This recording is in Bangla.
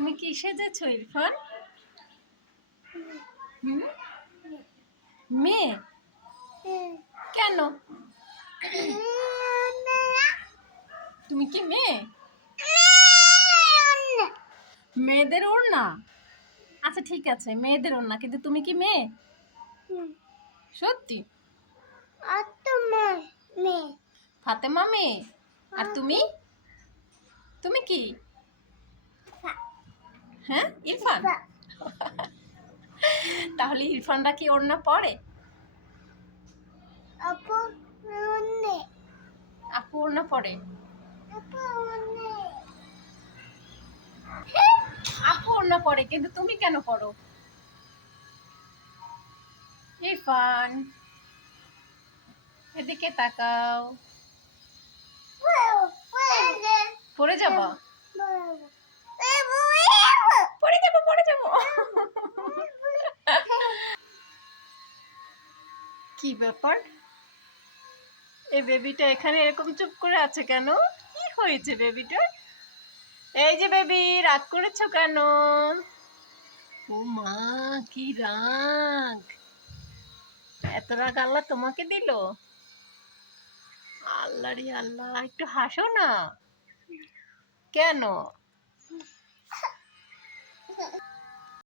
তুমি কি সেজেছো ইরফান? হুম, মেয়ে কেন? তুমি কি মেয়ে? মেয়েদের ওড়না? আচ্ছা ঠিক আছে, মেয়েদের ওড়না, কিন্তু তুমি কি মেয়ে? সত্যি? ফাতেমা মেয়ে। আর তুমি? তুমি কি? হ্যাঁ, ইরফান। তাহলে ইরফানরা কি ওড়না পরে? আপু ওড়না পরে? আপু ওড়না পরে, কিন্তু তুমি কেন পরো? ইরফান, এদিকে তাকাও। পড়ে যাবা? পড়ে যাবো, পড়ে যাবো। কি ব্যাপার, এই বেবিটা এখানে এরকম চুপ করে আছে কেন? কি হয়েছে বেবিটার? এই যে বেবি, রাগ করেছো কেন? ও মা, কি রাগ! এত রাগ আল্লাহ তোমাকে দিল? আল্লাহ রে আল্লাহ, একটু হাসো না। কেন?